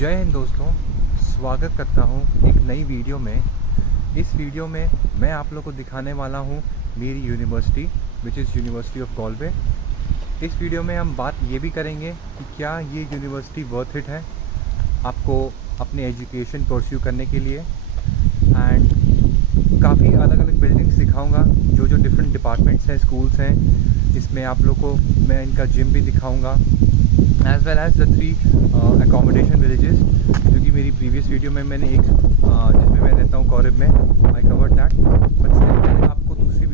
जय हिंद दोस्तों, स्वागत करता हूँ एक नई वीडियो में। इस वीडियो में मैं आप लोग को दिखाने वाला हूँ मेरी university which is university of Galway. इस वीडियो में हम बात ये भी करेंगे कि क्या ये यूनिवर्सिटी वर्थ इट है आपको अपने एजुकेशन परस्यू करने के लिए। एंड काफ़ी अलग अलग बिल्डिंग्स दिखाऊंगा जो डिफरेंट डिपार्टमेंट्स हैं, स्कूल्स हैं। इसमें आप लोग को मैं इनका जिम भी दिखाऊंगा, as well as the 3 accommodation villages जो कि मेरी प्रीवियस वीडियो में मैंने एक जिसमें मैं रहता हूँ कॉरिब में, I cover that. But still मैंने आपको दूसरी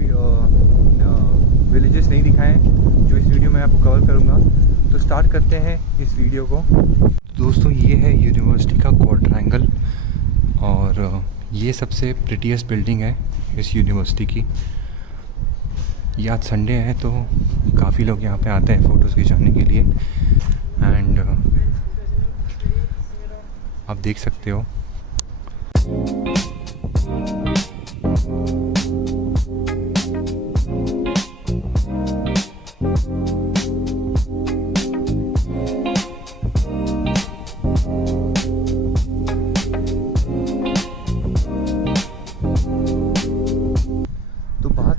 विलेजेस नहीं दिखाए जो इस वीडियो में आपको कवर करूँगा। तो स्टार्ट करते हैं इस वीडियो को। दोस्तों, ये है यूनिवर्सिटी का क्वाड्रेंगल और ये सबसे प्रिटीएस्ट बिल्डिंग है इस यूनिवर्सिटी की। ये आज संडे है तो काफ़ी लोग यहाँ पे आते हैं फ़ोटोज़ खिंचाने के लिए। एंड आप देख सकते हो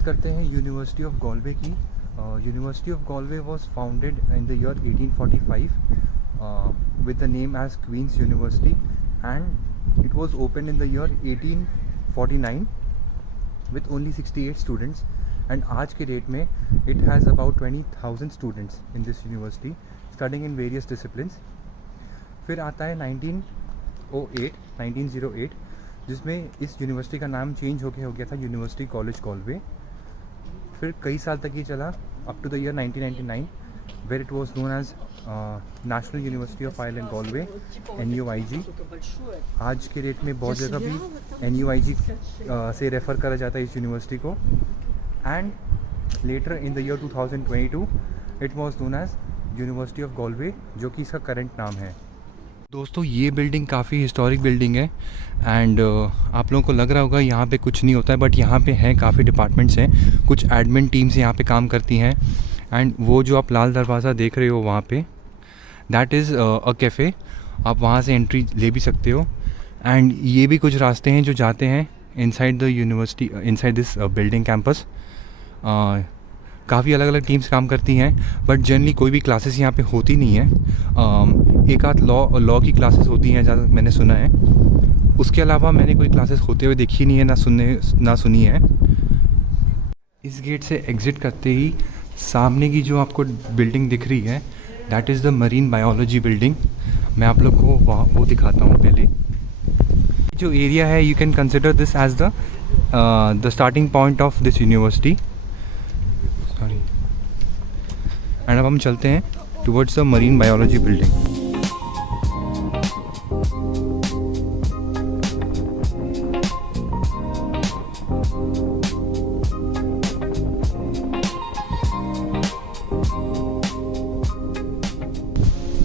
करते हैं यूनिवर्सिटी ऑफ गॉलवे की। University of Galway was founded in the year 1845 with the name as Queen's university and it was open in the year 1849 with only 68 students. And आज के डेट में it has about 20,000 students in this university studying in various disciplines. फिर आता है 1908 जिसमें इस university का नाम चेंज हो गया था यूनिवर्सिटी कॉलेज गॉलवे। फिर कई साल तक ये चला up to the year 1999 where it was known as national university of Ireland Galway NUIG। आज के डेट में बहुत जगह भी NUIG से रेफ़र करा जाता है इस यूनिवर्सिटी को। And later in the year 2022 it was known as university of Galway जो कि इसका करंट नाम है। दोस्तों, ये बिल्डिंग काफ़ी हिस्टोरिक बिल्डिंग है एंड आप लोगों को लग रहा होगा यहाँ पे कुछ नहीं होता है, बट यहाँ पे हैं काफ़ी डिपार्टमेंट्स हैं, कुछ एडमिन टीम्स यहाँ पे काम करती हैं। एंड वो जो आप लाल दरवाज़ा देख रहे हो वहाँ पे, दैट इज़ अ कैफ़े। आप वहाँ से एंट्री ले भी सकते हो। एंड ये भी कुछ रास्ते हैं जो जाते हैं inside the university, inside this building campus. काफ़ी अलग अलग टीम्स काम करती हैं, बट जनरली कोई भी क्लासेस यहाँ पे होती नहीं है। एक आध लॉ की क्लासेस होती हैं जहाँ तक मैंने सुना है। उसके अलावा मैंने कोई क्लासेस होते हुए देखी नहीं है, ना सुनी है। इस गेट से एग्ज़िट करते ही सामने की जो आपको बिल्डिंग दिख रही है that is the marine biology building. मैं आप लोग को वो दिखाता हूँ। पहले जो एरिया है, you can consider this as the starting point of this university. And अब हम चलते हैं towards the marine biology building.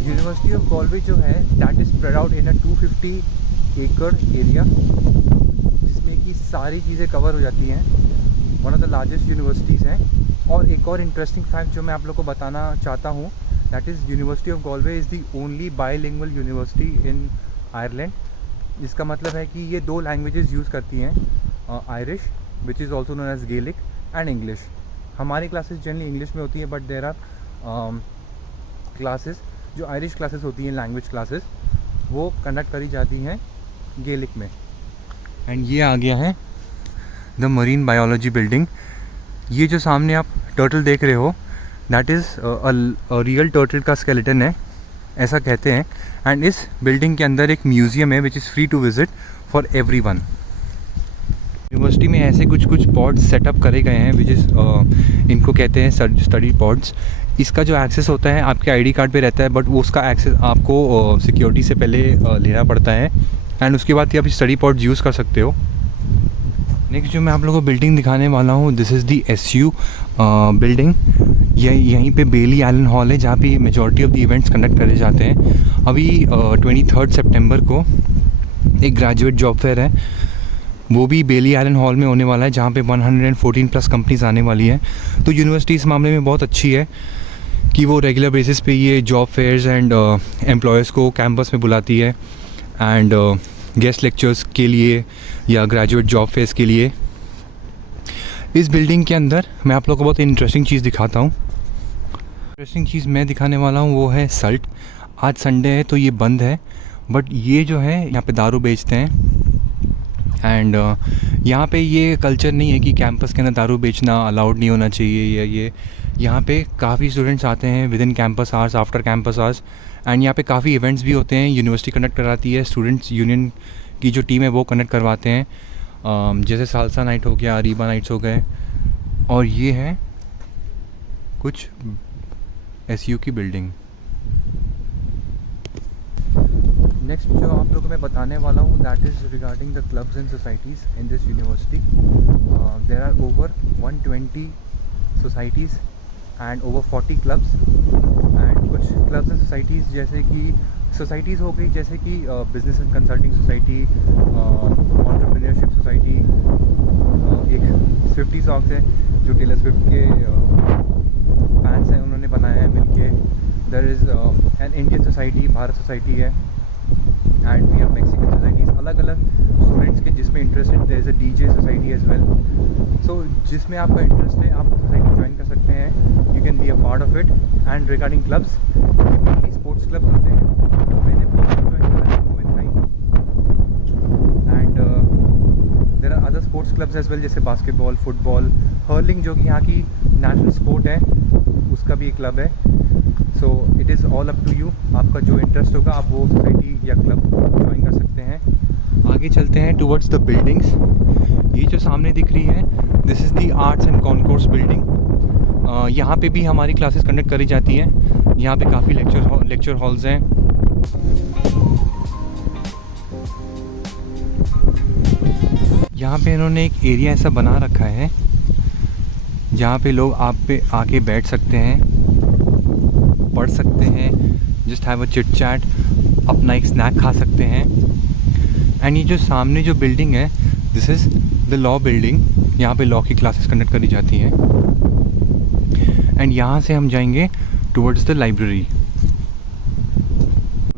University of Galway जो है that is spread out in a 250 acre area जिसमें कि सारी चीज़ें कवर हो जाती हैं। One of the largest universities हैं। और एक और इंटरेस्टिंग फैक्ट जो मैं आप लोग को बताना चाहता हूँ that is university of Galway is the only bilingual university in Ireland. इसका मतलब है कि ये 2 लैंग्वेजेस यूज़ करती हैं, Irish which is also known as Gaelic and English. हमारी क्लासेस जनरली इंग्लिश में होती हैं, बट देयर आर क्लासेस जो आयरिश क्लासेस होती हैं, लैंग्वेज क्लासेस, वो कंडक्ट करी जाती हैं गेलिक में। एंड ये आ गया है द मरीन बायोलॉजी बिल्डिंग। ये जो सामने आप टर्टल देख रहे हो दैट इज़ रियल टर्टल का स्केलेटन है, ऐसा कहते हैं। एंड इस बिल्डिंग के अंदर एक म्यूज़ियम है which is free to visit for everyone. University में ऐसे कुछ पॉड्स सेटअप करे गए हैं विच इज़ इनको कहते हैं स्टडी पॉड्स। इसका जो एक्सेस होता है आपके आईडी कार्ड पे रहता है, बट वो उसका एक्सेस आपको सिक्योरिटी से पहले लेना पड़ता है। एंड उसके बाद आप स्टडी पॉड्स यूज़ कर सकते हो। नेक्स्ट जो मैं आप लोगों को बिल्डिंग दिखाने वाला हूँ this is the SU building. यहीं पे बेली आइलैंड हॉल है जहाँ पे majority of the events conduct करे जाते हैं। अभी 23 सितंबर को एक ग्रेजुएट जॉब फेयर है, वो भी बेली आइलैंड हॉल में होने वाला है जहाँ पे 114 प्लस कंपनीज आने वाली हैं। तो यूनिवर्सिटी इस मामले में बहुत अच्छी है। कि वो रेगुलर बेसिस पे ये जॉब फेयर्स एंड एम्प्लॉयर्स को कैंपस में बुलाती है एंड गेस्ट लेक्चर्स के लिए या ग्रेजुएट जॉब फेयर्स के लिए। इस बिल्डिंग के अंदर मैं आप लोगों को बहुत इंटरेस्टिंग चीज़ दिखाता हूँ। इंटरेस्टिंग चीज़ मैं दिखाने वाला हूँ वो है सल्ट। आज संडे है तो ये बंद है, बट ये जो है यहाँ पे दारू बेचते हैं एंड यहाँ पे ये कल्चर नहीं है कि कैंपस के अंदर दारू बेचना अलाउड नहीं होना चाहिए या ये। यहाँ पे काफ़ी स्टूडेंट्स आते हैं with in campus hours, after campus hours, and यहाँ पे काफ़ी इवेंट्स भी होते हैं। यूनिवर्सिटी कंडक्ट कराती है, स्टूडेंट्स यूनियन की जो टीम है वो कंडक्ट करवाते हैं, जैसे सालसा नाइट हो गया, अरीबा नाइट्स हो गए। और ये है कुछ एसयू की बिल्डिंग। नेक्स्ट जो आप लोगों को मैं बताने वाला हूँ that is regarding the clubs and societies in this university. There are over 120 societies and over 40 clubs and कुछ क्लब्स एंड सोसाइटीज़ जैसे कि सोसाइटीज़ हो गई जैसे कि business and consulting society, entrepreneurship society, एक स्विफ्टी सॉन्ग्स है जो टेलर स्विफ्ट के फैंस हैं उन्होंने बनाया है मिलके। There is an Indian society, Bharat society है, and we have Mexican societies, अलग अलग स्टूडेंट्स के जिसमें interested. There is a DJ society as well. So जिसमें आपका इंटरेस्ट है आप सोसाइटी ज्वाइन कर सकते हैं, you can be a part of it. And regarding clubs, ये मेनली स्पोर्ट्स क्लब्स होते हैं। मैंने ज्वाइन करा and there are other sports clubs as well, जैसे बास्केटबॉल, फुटबॉल, हर्लिंग जो कि यहाँ की नेशनल स्पोर्ट है, उसका भी एक क्लब है। So it is all up to you, आपका जो इंटरेस्ट होगा आप वो सोसाइटी या क्लब ज्वाइन कर सकते हैं। आगे चलते हैं टुवर्ड्स द बिल्डिंग्स। ये जो सामने दिख रही है this is the arts and concourse building. यहाँ पे भी हमारी क्लासेस कंडक्ट करी जाती हैं। यहाँ पे काफ़ी लेक्चर हॉल्स हैं। यहाँ पे इन्होंने एक एरिया ऐसा बना रखा है जहाँ पे लोग आप पे आके बैठ सकते हैं, पढ़ सकते हैं, just have a chit chat, अपना एक स्नैक खा सकते हैं। एंड ये जो सामने जो बिल्डिंग है this is the law building. यहाँ पे लॉ की क्लासेस कंडक्ट करी जाती हैं। एंड यहाँ से हम जाएंगे टुवर्ड्स द लाइब्रेरी।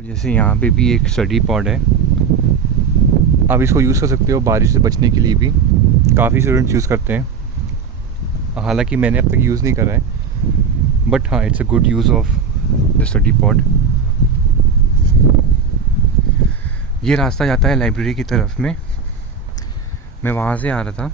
जैसे यहाँ पे भी एक स्टडी पॉड है, आप इसको यूज़ कर सकते हो बारिश से बचने के लिए भी। काफ़ी स्टूडेंट्स यूज़ करते हैं, हालांकि मैंने अब तक यूज़ नहीं करा है, बट हाँ it's a good use of the study pod. ये रास्ता जाता है लाइब्रेरी की तरफ में, मैं वहाँ से आ रहा था।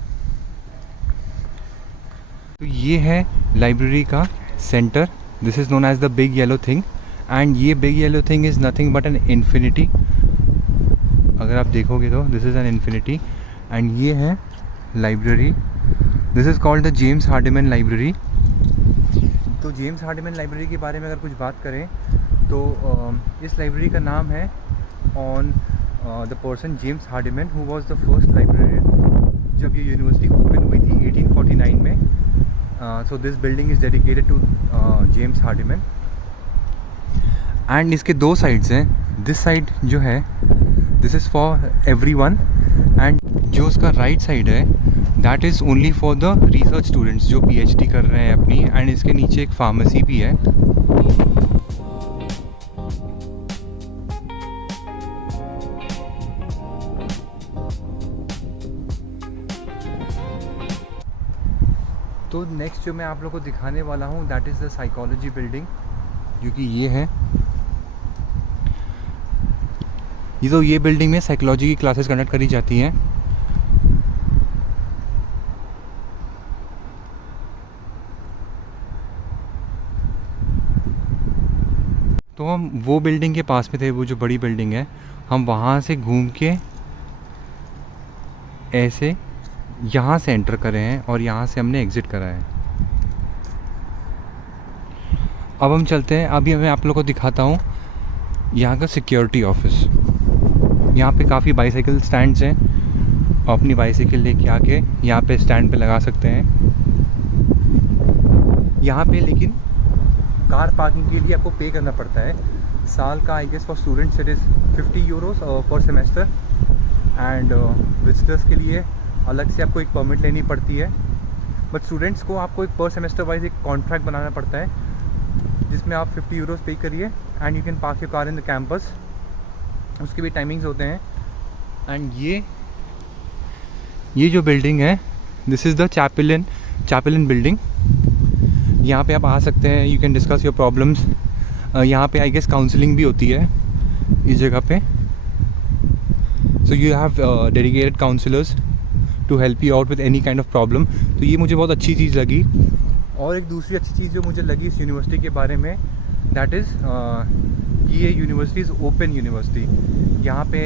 तो ये है लाइब्रेरी का centre, this is known as the big yellow thing. And ये big yellow thing is nothing but an infinity. अगर आप देखोगे तो this is an infinity. And ये है library, this is called the James Hardiman library. तो James Hardiman library के बारे में अगर कुछ बात करें तो इस लाइब्रेरी का नाम है on the person James Hardiman who was the first librarian जब ये यूनिवर्सिटी ओपन हुई थी 1849 में। So this building is dedicated to James Hardiman. And इसके दो साइड्स हैं, दिस साइड जो है this is for everyone, and जो उसका राइट साइड है that is only for the research students जो पीएचडी कर रहे हैं अपनी। एंड इसके नीचे एक फार्मेसी भी है। तो नेक्स्ट जो मैं आप लोगों को दिखाने वाला हूँ that is the psychology building, जो कि ये है। ये बिल्डिंग में साइकोलॉजी की क्लासेस कंडक्ट करी जाती हैं। तो हम वो बिल्डिंग के पास में थे, वो जो बड़ी बिल्डिंग है, हम वहाँ से घूम के ऐसे यहाँ से एंटर करे हैं और यहाँ से हमने एग्ज़िट करा है। अब हम चलते हैं, अभी मैं आप लोगों को दिखाता हूँ यहाँ का सिक्योरिटी ऑफिस। यहाँ पे काफ़ी बाईसाइकिल स्टैंड्स हैं, अपनी बाईसाइकिल लेके आके यहाँ पे स्टैंड पे लगा सकते हैं। यहाँ पे लेकिन कार पार्किंग के लिए आपको पे करना पड़ता है। साल का I guess for students it is 50 euros per semester, and visitors के लिए अलग से आपको एक परमिट लेनी पड़ती है। बट स्टूडेंट्स को आपको एक पर सेमेस्टर वाइज एक कॉन्ट्रैक्ट बनाना पड़ता है, जिसमें आप 50 यूरोस पे करिए and you can park your car in the campus. उसके भी टाइमिंग्स होते हैं। एंड ये जो बिल्डिंग है, this is the Chaplin building. यहाँ पे आप आ सकते हैं, you can discuss your problems. यहाँ पे आई गेस काउंसलिंग भी होती है इस जगह पे। So you have dedicated counsellors to help you out with any kind of problem. तो ये मुझे बहुत अच्छी चीज़ लगी। और एक दूसरी अच्छी चीज़ जो मुझे लगी इस यूनिवर्सिटी के बारे में, दैट इज़ कि ये यूनिवर्सिटी इज़ ओपन यूनिवर्सिटी। यहाँ पे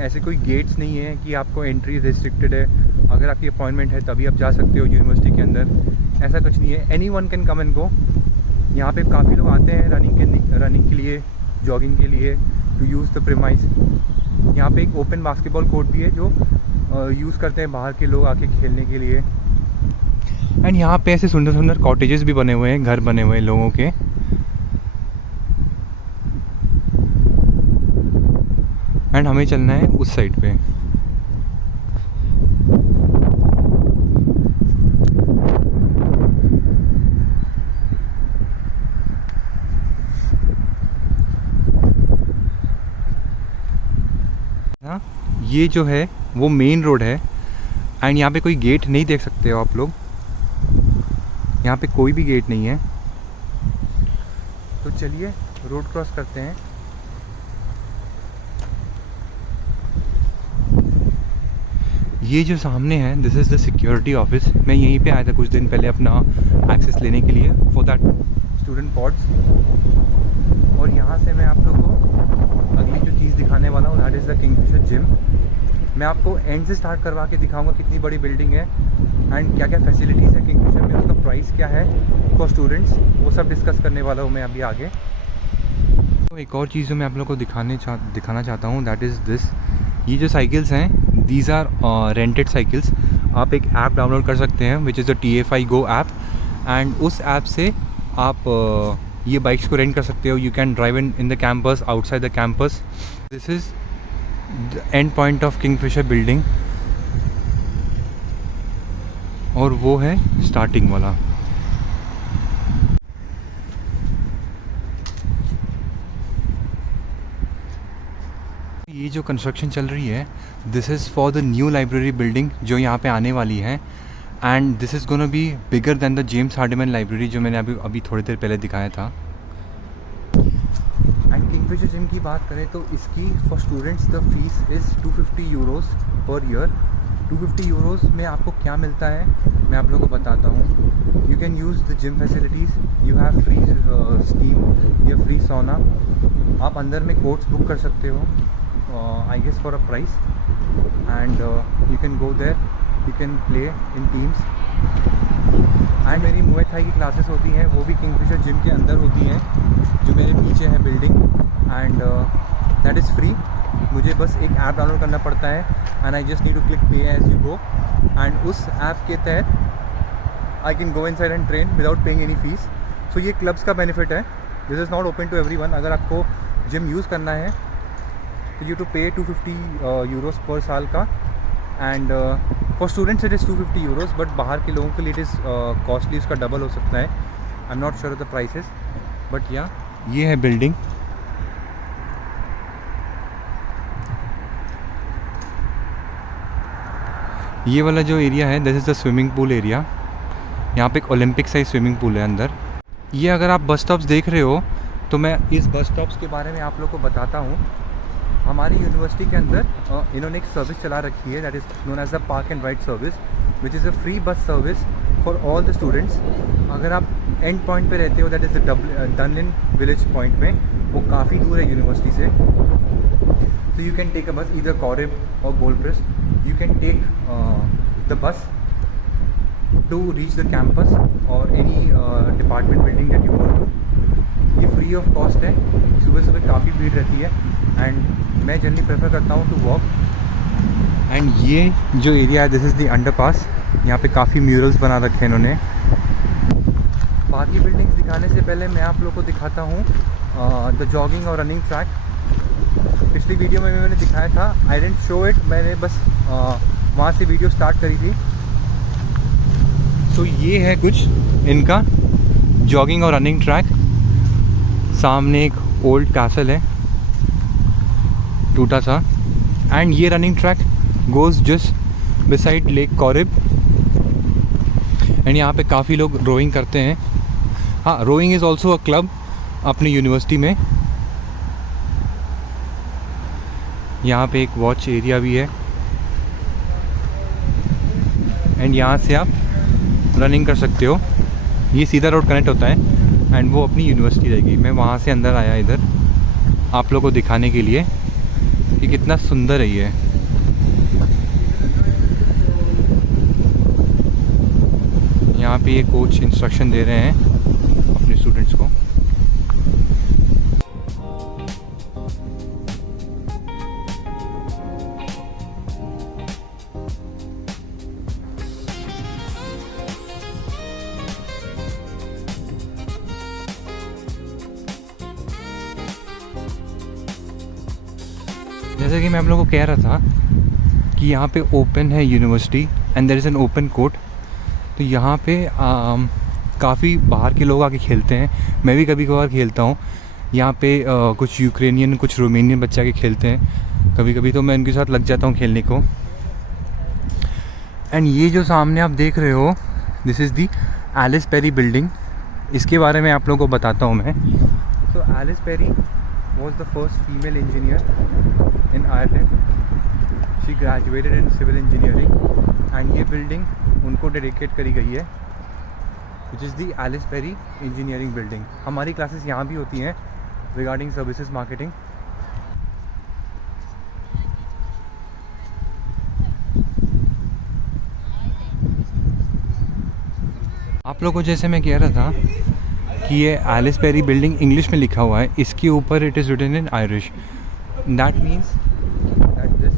ऐसे कोई गेट्स नहीं है कि आपको एंट्री रिस्ट्रिक्टेड है, अगर आपकी अपॉइंटमेंट है तभी आप जा सकते हो यूनिवर्सिटी के अंदर, ऐसा कुछ नहीं है। Any one can come and go. यहाँ पे काफ़ी लोग आते हैं रनिंग के लिए, जॉगिंग के लिए, टू यूज़ द प्रीमाइस। यहाँ पे एक ओपन बास्केटबॉल कोर्ट भी है जो यूज़ करते हैं बाहर के लोग आके खेलने के लिए। एंड यहाँ पे ऐसे सुंदर सुंदर कॉटेजेस भी बने हुए हैं, घर बने हुए हैं लोगों के। एंड हमें चलना है उस साइड पे। हाँ, ये जो है वो मेन रोड है। एंड यहाँ पे कोई गेट नहीं देख सकते हो आप लोग, यहाँ पे कोई भी गेट नहीं है। तो चलिए रोड क्रॉस करते हैं। ये जो सामने है, this is the security office. मैं यहीं पे आया था कुछ दिन पहले अपना एक्सेस लेने के लिए फॉर दैट स्टूडेंट पॉड्स। और यहाँ से मैं आप लोगों को अगली जो चीज़ दिखाने वाला हूँ, that is the Kingfisher gym. मैं आपको एंड से स्टार्ट करवा के दिखाऊंगा कितनी बड़ी बिल्डिंग है एंड क्या क्या फैसिलिटीज़ है किंगफिशर में, उसका प्राइस क्या है फॉर स्टूडेंट्स, वो सब डिस्कस करने वाला हूँ मैं अभी आगे। तो एक और चीज़ जो मैं आप लोगों को दिखाना चाहता हूँ, दैट इज़ दिस। ये जो साइकिल्स हैं, दीज आर रेंटेड साइकिल्स। आप एक ऐप डाउनलोड कर सकते हैं विच is the TFI Go app. And उस ऐप से आप ये बाइक्स को रेंट कर सकते हो। You can drive in the campus, outside the campus. This is the end point of Kingfisher building, और वो है स्टार्टिंग वाला। ये जो कंस्ट्रक्शन चल रही है, this is for the new library building जो यहाँ पे आने वाली है। And this is gonna be bigger than the James Hardiman library जो मैंने अभी थोड़ी देर पहले दिखाया था। एंड किंगफिशर जिम की बात करें तो इसकी for students the fees is 250 Euros per year. 250 Euros में आपको क्या मिलता है मैं आप लोगों को बताता हूँ। You can use the gym facilities, you have free steam या फ्री सोना। आप अंदर में कोर्ट्स बुक कर सकते हो I guess for a price, and you can go there, you can play in teams। And मेरी मुए थाई की क्लासेस होती हैं, वो भी किंगफिशर जिम के अंदर होती हैं जो मेरे पीछे है building. And that is free. मुझे बस एक ऐप डाउनलोड करना पड़ता है and I just need to click pay as you go. And उस ऐप के तहत I can go inside and train without paying any fees. So ये क्लब्स का बेनिफिट है। This is not open to everyone. अगर आपको gym use करना है तो यू टू पे 250 यूरोस पर साल का। And for students it is 250 Euros, but बाहर के लोगों के लिए इट इज़ कॉस्टली, उसका डबल हो सकता है। I am not sure the prices, but या ये है बिल्डिंग। ये वाला जो एरिया है, this is the swimming pool area. यहाँ पे एक ओलंपिक साइज स्विमिंग पूल है अंदर। ये अगर आप बस स्टॉप्स देख रहे हो तो मैं इस बस स्टॉप्स के बारे में आप लोग को बताता हूँ। हमारी यूनिवर्सिटी के अंदर इन्होंने एक सर्विस चला रखी है, that is known as the park and ride service, which is a free bus service for all the students. अगर आप एंड पॉइंट पे रहते हो, that is the Dunlin village point में, वो काफ़ी दूर है यूनिवर्सिटी से। So you can take a bus either Corrib or Goldcrest. You can take the bus to reach the campus or any department building that you want to. ये free of cost है। सुबह सुबह काफ़ी भीड़ रहती है and मैं generally prefer करता हूँ टू वॉक। एंड ये जो एरिया है, दिस इज़ द अंडरपास। यहाँ पे काफ़ी म्यूरल्स बना रखे हैं इन्होंने। बाकी बिल्डिंग्स दिखाने से पहले मैं आप लोग को दिखाता हूँ द जॉगिंग और रनिंग ट्रैक। पिछली वीडियो में मैंने दिखाया था, आई डिडंट शो इट, मैंने बस वहाँ से वीडियो स्टार्ट करी थी। तो ये है कुछ इनका जॉगिंग और रनिंग ट्रैक, सामने एक ओल्ड कैसल है टूटा सा, एंड ये running track goes just beside Lake Corrib. And यहाँ पे काफ़ी लोग रोइंग करते हैं। हाँ, rowing is also a club अपनी यूनिवर्सिटी में। यहाँ पे एक वॉच एरिया भी है एंड यहाँ से आप रनिंग कर सकते हो। ये सीधा रोड कनेक्ट होता है एंड वो अपनी यूनिवर्सिटी रहेगी। मैं वहाँ से अंदर आया इधर आप लोगों को दिखाने के लिए कि कितना सुंदर है ये। यहाँ पे ये कोच इंस्ट्रक्शन दे रहे हैं अपने स्टूडेंट्स को। जैसे कि मैं आप लोगों को कह रहा था कि यहाँ पे ओपन है university and there is an open court. तो यहाँ पे काफ़ी बाहर के लोग आके खेलते हैं। मैं भी कभी कभार खेलता हूँ यहाँ पे। कुछ यूक्रेनियन, कुछ रोमेनियन बच्चे आके खेलते हैं कभी कभी, तो मैं उनके साथ लग जाता हूँ खेलने को। एंड ये जो सामने आप देख रहे हो, this is the Ellyse Perry building. इसके बारे में आप लोगों को बताता हूँ मैं। तो Ellyse Perry was the first female engineer in Ireland. She graduated in civil engineering and ये building उनको डेडिकेट करी गई है, which is the Alice Perry Engineering Building। हमारी क्लासेस यहाँ भी होती हैं रिगार्डिंग सर्विसेज मार्केटिंग। आप लोगों को जैसे मैं कह रहा था कि ये एलिस पेरी बिल्डिंग इंग्लिश में लिखा हुआ है, इसके ऊपर it is written in Irish. That means that this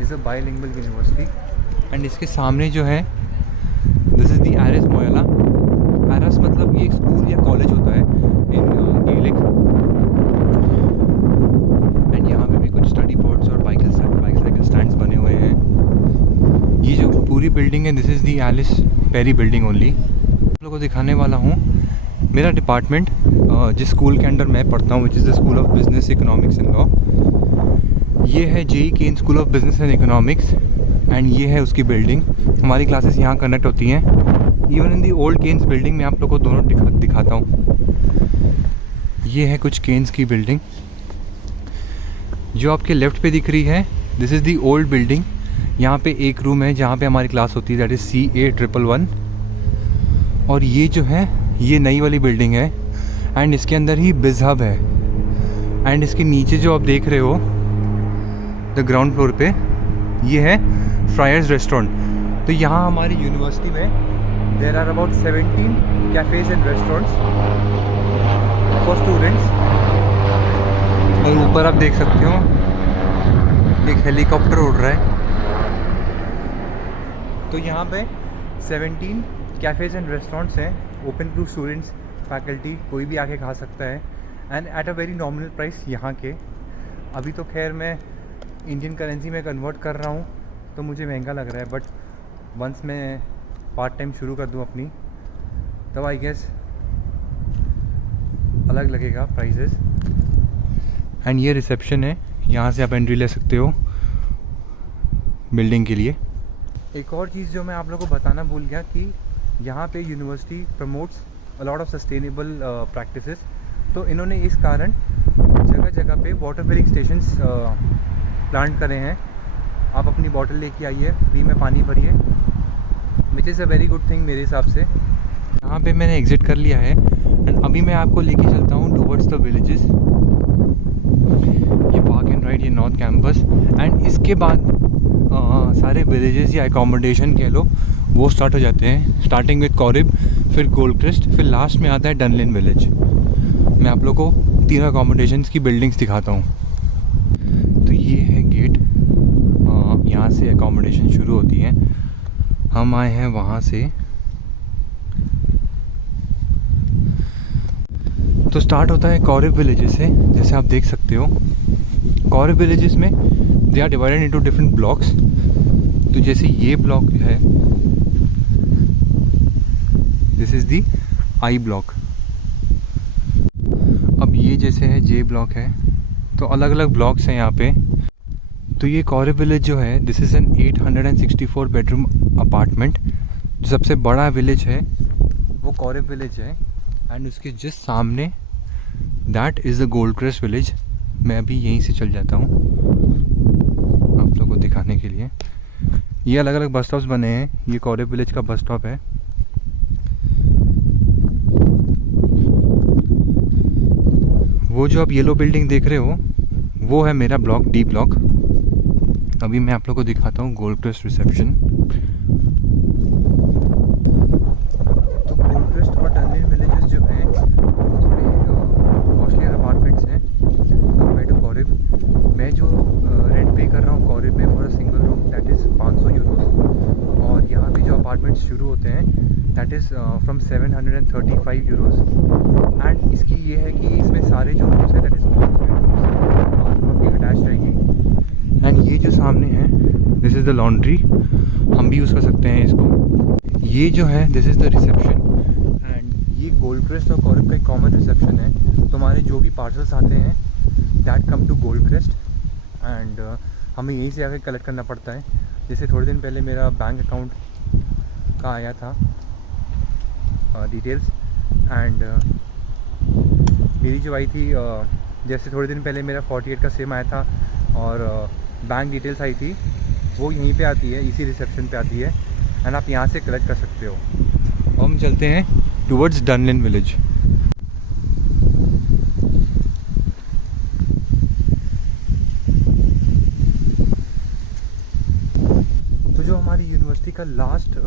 is a bilingual university. And इसके सामने जो है, this is the Aras Moyola. Aras मतलब ये एक स्कूल या कॉलेज होता है इन गेलिक। एंड यहाँ पे भी कुछ स्टडी पॉट्स और बाइक साइकिल स्टैंड्स बने हुए हैं। ये जो पूरी बिल्डिंग है, this is the Ellyse Perry building only. आप लोगों को दिखाने वाला हूँ मेरा डिपार्टमेंट, जिस स्कूल के अंडर मैं पढ़ता हूँ, which is the school of business economics and law. ये है जेई केन school of business and economics and ये है उसकी बिल्डिंग। हमारी क्लासेस यहाँ कनेक्ट होती हैं। Even in the old Cairnes building में आप लोग को दोनों दिखाता हूँ। ये है कुछ केन्स की बिल्डिंग जो आपके लेफ़्ट पे दिख रही है। This is the old building. यहाँ पे एक रूम है जहाँ पे हमारी क्लास होती है, दैट इज़ CA111। और ये जो है ये नई वाली बिल्डिंग है एंड इसके अंदर ही बिज़ हब है। एंड इसके नीचे जो आप देख रहे हो द ग्राउंड फ्लोर पे, ये है फ्रायर्स रेस्टोरेंट। तो यहाँ हमारी यूनिवर्सिटी में there are about 17 cafes and restaurants for students. और ऊपर आप देख सकते हो एक हेलीकॉप्टर उड़ रहा है। तो यहाँ पे 17 कैफ़ेज़ एंड रेस्टोरेंट्स हैं, ओपन टू स्टूडेंट्स, फैकल्टी, कोई भी आके खा सकता है and at a very nominal price यहाँ के। अभी तो खैर मैं इंडियन करेंसी में कन्वर्ट कर रहा हूँ तो मुझे महंगा लग रहा है, बट वंस मैं पार्ट टाइम शुरू कर दूँ अपनी, तब आई गेस अलग लगेगा प्राइसेस। एंड ये रिसेप्शन है, यहाँ से आप एंट्री ले सकते हो बिल्डिंग के लिए। एक और चीज़ जो मैं आप लोगों को बताना भूल गया कि यहाँ पे university promotes a lot of sustainable practices. तो इन्होंने इस कारण जगह जगह पे वाटर फिलिंग स्टेशंस प्लांट करे हैं। आप अपनी बॉटल लेके आइए, फ्री में पानी भरिए, विच is a very good thing मेरे हिसाब से। यहाँ पे मैंने एग्ज़िट कर लिया है एंड अभी मैं आपको लेके चलता हूँ टूवर्ड्स द विलेजेस। ये पार्क एंड राइड, ये नॉर्थ कैंपस, एंड इसके बाद सारे विलेजेस या एकोमोडेशन कह लो वो स्टार्ट हो जाते हैं, स्टार्टिंग विद कॉरिब, फिर गोल्डक्रिस्ट, फिर लास्ट में आता है डनलिन विलेज। मैं आप लोग को तीनों एकोमोडेशंस की बिल्डिंग्स दिखाता हूँ। तो ये है गेट, यहाँ से एकोमोडेशन शुरू होती है। हम आए हैं वहाँ से। तो स्टार्ट होता है कॉरिब विलेजेस से, जैसे आप देख सकते हो। कॉरिब विलेजेस में they are divided into different blocks. तो जैसे ये ब्लॉक है, this is the I block. ये जैसे है जे ब्लॉक है, तो अलग अलग ब्लॉक्स हैं यहाँ पे। तो ये कौरे विलेज जो है, this is N 864 bedroom apartment. जो सबसे बड़ा विलेज है वो कौरे विलेज है, एंड उसके जस्ट सामने that is the gold crest village. मैं अभी यहीं से चल जाता हूँ आप लोगों को दिखाने के लिए। ये अलग अलग बस स्टॉप्स बने हैं, ये कौरे विलेज का बस स्टॉप है। वो जो आप येलो बिल्डिंग देख रहे हो वो है मेरा ब्लॉक, डी ब्लॉक। अभी मैं आप लोग को दिखाता हूँ गोल्ड क्रेस्ट रिसेप्शन। तो गोल्ड क्रेस्ट और डनलिन विलेजेस जो हैं वो थोड़े कॉस्टलियर अपार्टमेंट्स हैं कंपेयर टू कौरिब। मैं जो रेंट पे कर रहा हूँ कौरिब में for a single room that is 500 euros, और यहाँ पे जो अपार्टमेंट्स शुरू होते हैं that is from 735 euros. And इसकी ये है कि इसमें सारे जो रूम्स हैं दैट इज़ बाथरूम अटैच रहेगी। एंड ये जो सामने है दिस इज़ द लॉन्ड्री, हम भी यूज़ कर सकते हैं इसको। ये जो है this is the reception, and ये गोल्ड क्रेस्ट और कौरिब का एक कॉमन रिसेप्शन है। तुम्हारे जो भी पार्सल्स आते हैं that come to Goldcrest, and हमें यहीं से आकर कलेक्ट करना पड़ता है। जैसे थोड़े दिन पहले मेरा बैंक अकाउंट का आया था डिटेल्स, एंड मेरी जो आई थी जैसे थोड़े दिन पहले मेरा 48 का सिम आया था और बैंक डिटेल्स आई थी, वो यहीं पे आती है, इसी रिसेप्शन पे आती है, एंड आप यहाँ से कलेक्ट कर सकते हो। हम चलते हैं टुवर्ड्स डनलिन विलेज। तो जो हमारी यूनिवर्सिटी का लास्ट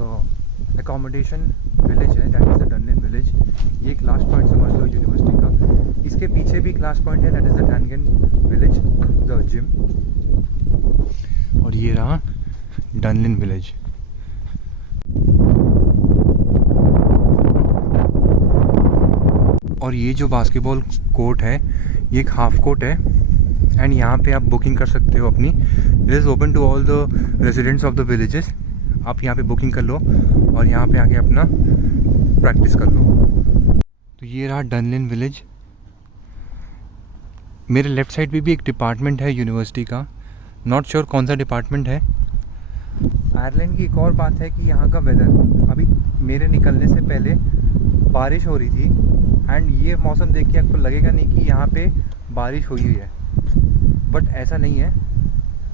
एकोमोडेशन विलेज है that is the Dunlin village. ये एक लास्ट पॉइंट समझ लो यूनिवर्सिटी का। इसके पीछे भी एक लास्ट पॉइंट है that is the Dangan village, the gym. और ये रहा डनलिन विलेज। और ये जो बास्केटबॉल कोर्ट है ये एक हाफ कोर्ट है, एंड यहाँ पे आप बुकिंग कर सकते हो अपनी। It is open to all the residents of the villages. आप यहाँ पे बुकिंग कर लो और यहाँ पे आके अपना प्रैक्टिस कर लो। तो ये रहा डनलिन विलेज। मेरे लेफ़्ट साइड पे भी एक डिपार्टमेंट है यूनिवर्सिटी का, नॉट श्योर कौन सा डिपार्टमेंट है। आयरलैंड की एक और बात है कि यहाँ का वेदर, अभी मेरे निकलने से पहले बारिश हो रही थी, एंड ये मौसम देख के आपको लगेगा नहीं कि यहाँ पे बारिश हुई है, बट ऐसा नहीं है।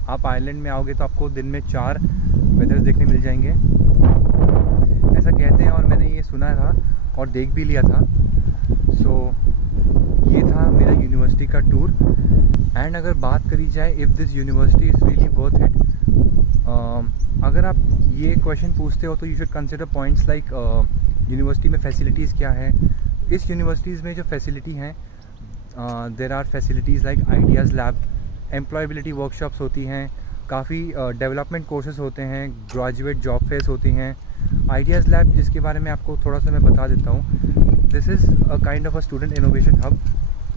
आप आयरलैंड में आओगे तो आपको दिन में 4 वेदर्स देखने मिल जाएंगे, ऐसा कहते हैं, और मैंने ये सुना था और देख भी लिया था। सो ये था मेरा यूनिवर्सिटी का टूर। एंड अगर बात करी जाए if this university is really worth it, अगर आप ये क्वेश्चन पूछते हो तो you should consider points like university में फैसिलिटीज़ क्या है। इस यूनिवर्सिटीज़ में जो फैसिलिटी हैं there are facilities like ideas lab, employability workshops होती हैं, काफ़ी डेवलपमेंट कोर्सेज होते हैं, ग्रेजुएट जॉब फेयर्स होती हैं। आइडियाज़ लैब जिसके बारे में आपको थोड़ा सा मैं बता देता हूँ, this is a kind of a student innovation hub,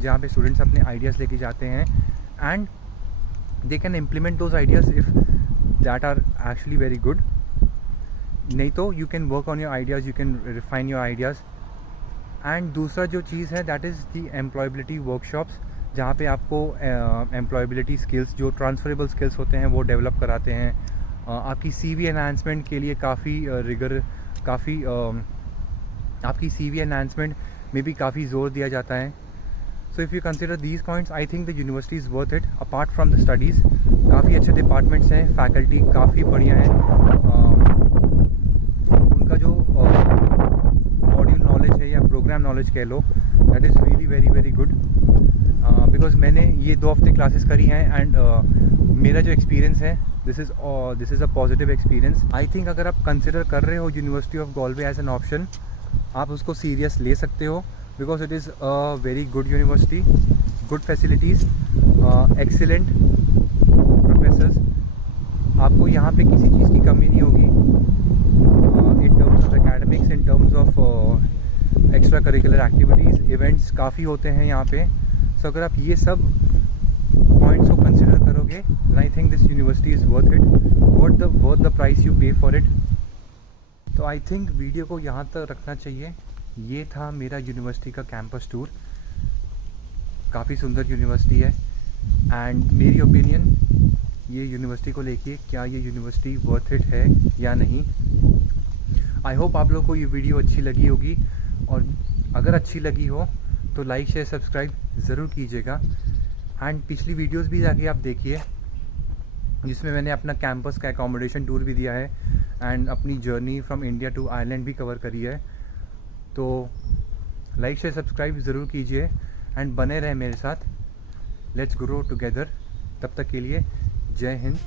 जहाँ पे स्टूडेंट्स अपने आइडियाज़ लेके जाते हैं and they can implement those ideas if that are actually very good. नहीं तो you can work on your ideas, you can refine your ideas. And दूसरा जो चीज़ है that is the employability workshops, जहाँ पे आपको एम्प्लॉयबिलिटी स्किल्स, जो ट्रांसफरेबल स्किल्स होते हैं वो डेवलप कराते हैं। आपकी CV एनहांसमेंट के लिए आपकी CV एनहांसमेंट में भी काफ़ी ज़ोर दिया जाता है। So if you consider these points I think the university is worth it. Apart from the studies काफ़ी अच्छे डिपार्टमेंट्स हैं, फैकल्टी काफ़ी बढ़िया है, उनका जो मॉड्यूल नॉलेज है या प्रोग्राम नॉलेज कह लो that is really very very good. Because मैंने ये 2 हफ्ते क्लासेस करी हैं एंड मेरा जो एक्सपीरियंस है this is a positive experience. I think अगर आप कंसिडर कर रहे हो university of Galway as an option, आप उसको सीरियस ले सकते हो, because it is a very good university, good facilities, excellent professors. आपको यहाँ पे किसी चीज़ की कमी नहीं होगी in terms of academics, in terms of extra curricular activities, events काफ़ी होते हैं यहाँ पे। सो अगर आप ये सब पॉइंट्स को कंसिडर करोगे then I think this university is worth it, worth the price you pay for it. तो आई थिंक वीडियो को यहाँ तक रखना चाहिए। ये था मेरा यूनिवर्सिटी का कैंपस टूर। काफ़ी सुंदर यूनिवर्सिटी है। एंड मेरी ओपिनियन ये यूनिवर्सिटी को लेके, क्या ये यूनिवर्सिटी वर्थ इट है या नहीं। आई होप आप लोग को ये वीडियो अच्छी लगी होगी, और अगर अच्छी लगी हो तो लाइक शेयर सब्सक्राइब ज़रूर कीजिएगा। एंड पिछली वीडियोस भी जाके आप देखिए, जिसमें मैंने अपना कैंपस का एकोमोडेशन टूर भी दिया है एंड अपनी journey from India to Ireland भी कवर करी है। तो लाइक शेयर सब्सक्राइब ज़रूर कीजिए एंड बने रहें मेरे साथ। Let's grow together. तब तक के लिए जय हिंद।